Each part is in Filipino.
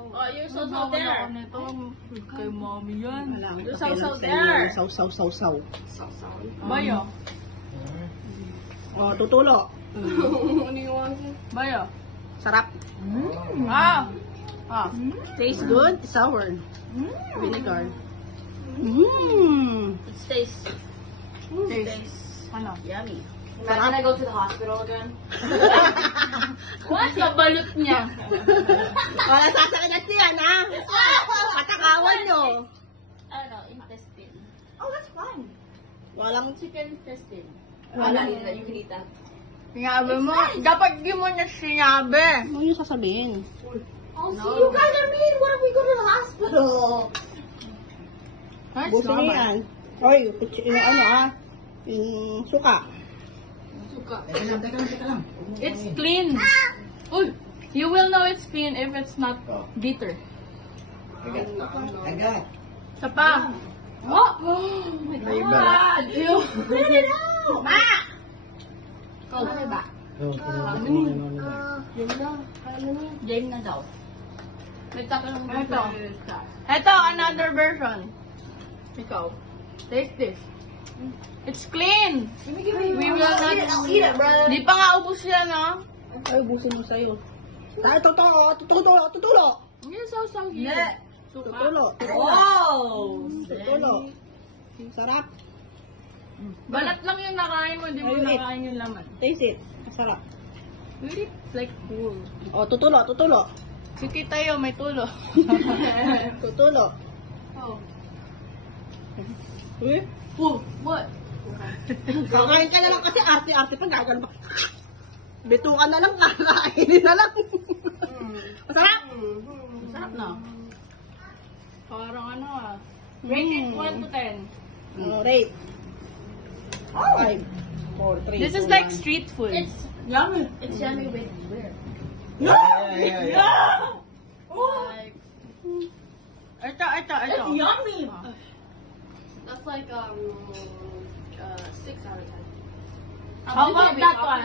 Oh, you're so there. Kay mommy yan. You're so there. Saw. Bayo. Oh, tutulo. What do you want? Bayo. Sarap. Ah. Tastes good. Sour. Vinegar. It tastes. Ano? Yummy. Imagine I go to the hospital again. What? Kabalot niya. Wala sasakit na siya, ha? Patakawan nyo. I don't know, intestine. Oh, that's fine. Walang Chicken intestine. I'm not eating that. You can eat that. Sinabi mo. Dapat di mo niya sinabi. ano yung sasabihin? Oh, see, you guys are mean. What if we go to the hospital? That's Buso niyo yan. Oy, yung ano yung suka. Teka lang. It's clean. Uy, you will know it's clean if it's not bitter. Agad. Sa pa. Oh! My God. Ew. Ma! Oh, ano ba? Game na daw. May takalong Ito. Ito, another version. Ikaw. Taste this. It's clean. We will not. I'll eat it, bro. Di pa nga ubos yan, ha? Ay, busin mo sa'yo. Tutulo. Hindi, so here. Tutulo. Oh! Tutulo. Sarap. Balat lang yung nakain mo, di mo Ayun, nakain yung laman. Taste it. Masarap. Really, like cool. Oh, tutulo. Sige tayo, may tulo. Tutulo. Oh. Eh? What? Kakain ka na lang kasi arte-arte pa gagano ba? Bitukan na lang, kakainin na lang. Masarap! Sarap na. Parang ano Rate it 1 to 10. Rate. 5, 4, 3, This is like street food. It's yummy. It's yummy with weird. Yeah. Like, Ito. It's yummy. that's like 6 out of 10. How about that one?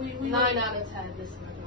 We 9 out of 10 this one.